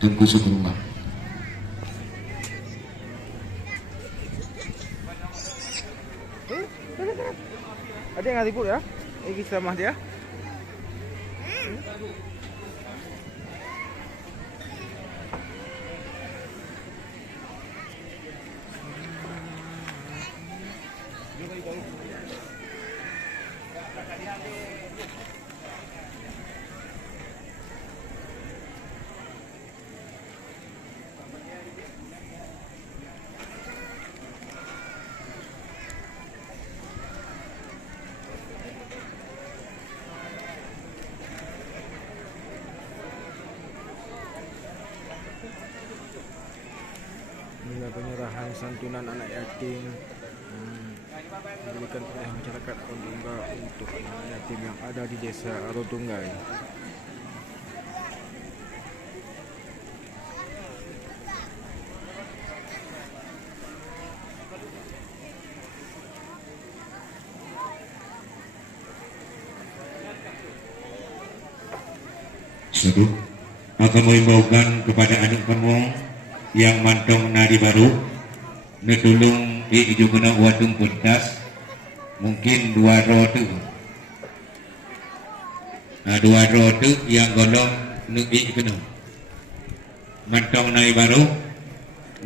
Tengku Sukurma. Ada yang ribut ya? Ini ceramah dia. Inilah penyerahan santunan anak yatim diberikan oleh masyarakat Arotunggai untuk anak yatim yang ada di desa Arotunggai. Satu, akan mengimbaukan kepada anak pemuang yang mantong nadi baru netulung di ijuguna wadung puntas mungkin dua rotu dua rotu yang golong nuki kena mantong nadi baru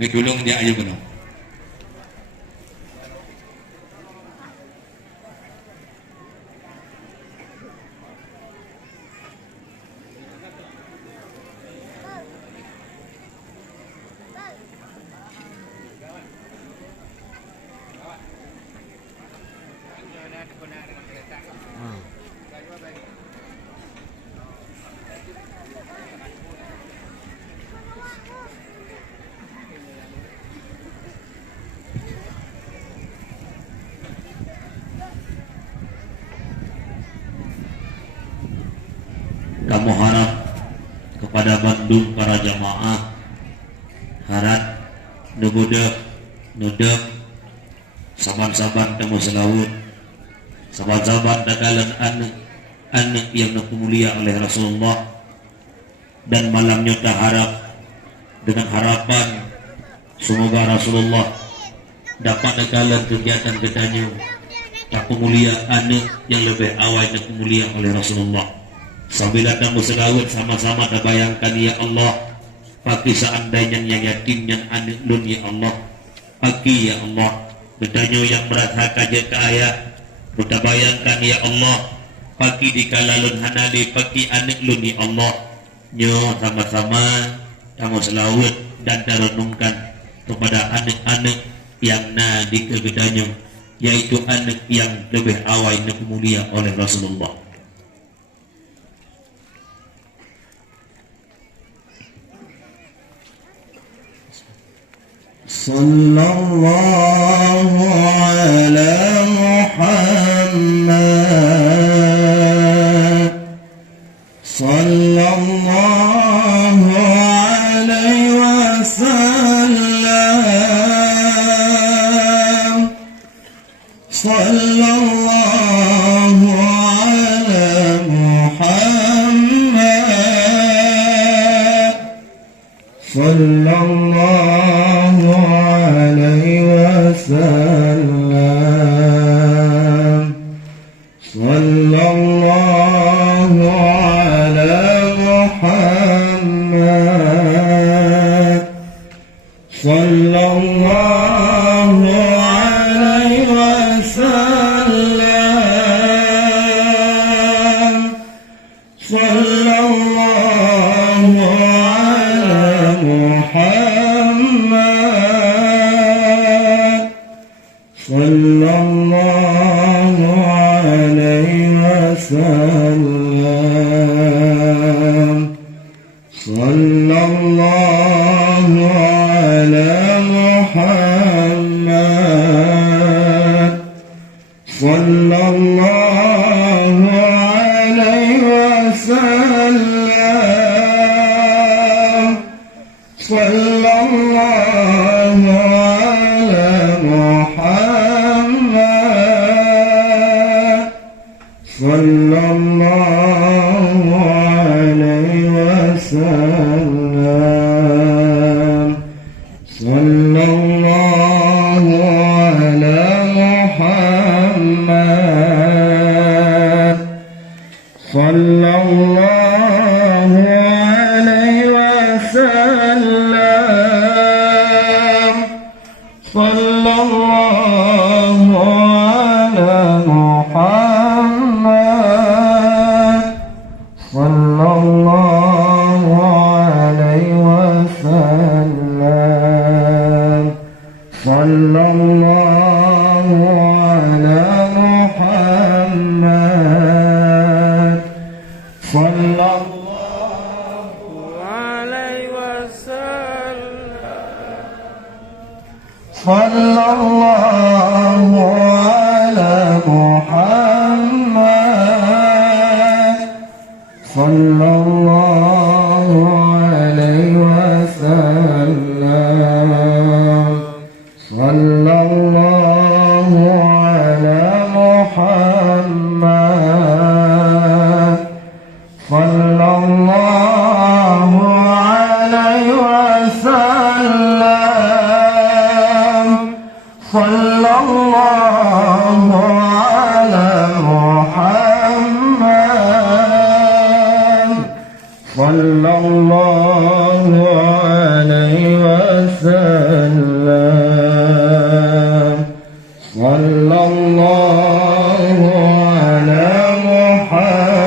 netulung dia ayu kena. Kamu harap kepada Bandung para jamaah harap nudek saban-saban temu selawut saban-saban dagalan anak yang mulia oleh Rasulullah, dan malamnya tak harap dengan harapan semoga Rasulullah dapat dagalan kegiatan kedanya tak mulia anak yang lebih awal dan mulia oleh Rasulullah. Sambil datang berselawat sama-sama dah bayangkan ya Allah, pagi seandainya yang yatim yang anak lun ya Allah, pagi ya Allah bedanya yang berat hakaja ke ayah, kita bayangkan ya Allah pagi di kala lun hanali pagi anak lun ya Allah, nyo sama-sama kamu selawat dan renungkan kepada anak-anak yang nadi ke bedanya, yaitu anak yang lebih awal dan mulia oleh Rasulullah. Sallallahu ala Muhammad, sallallahu alaihi wasallam, sallallahu ala Muhammad, sallallahu وسلم صلى الله على محمد صلى الله عليه وسلم صلى الله على محمد صلى الله عليه وسلم صلى الله على محمد صلى الله عليه وسلم صلى الله على محمد صلى الله عليه وسلم. صلى الله على محمد صلى الله عليه وسلم صلى الله على محمد صلى الله عليه وسلم صلى الله على محمد صلى الله عليه وسلم صلى الله على محمد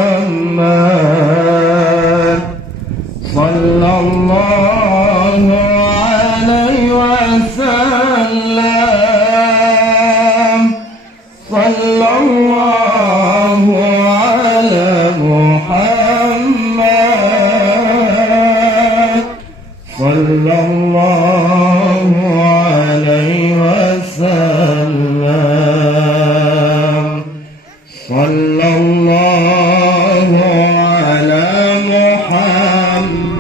صلى الله عليه وسلم صلى الله على محمد صلى الله عليه وسلم صلى الله على محمد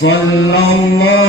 صلى الله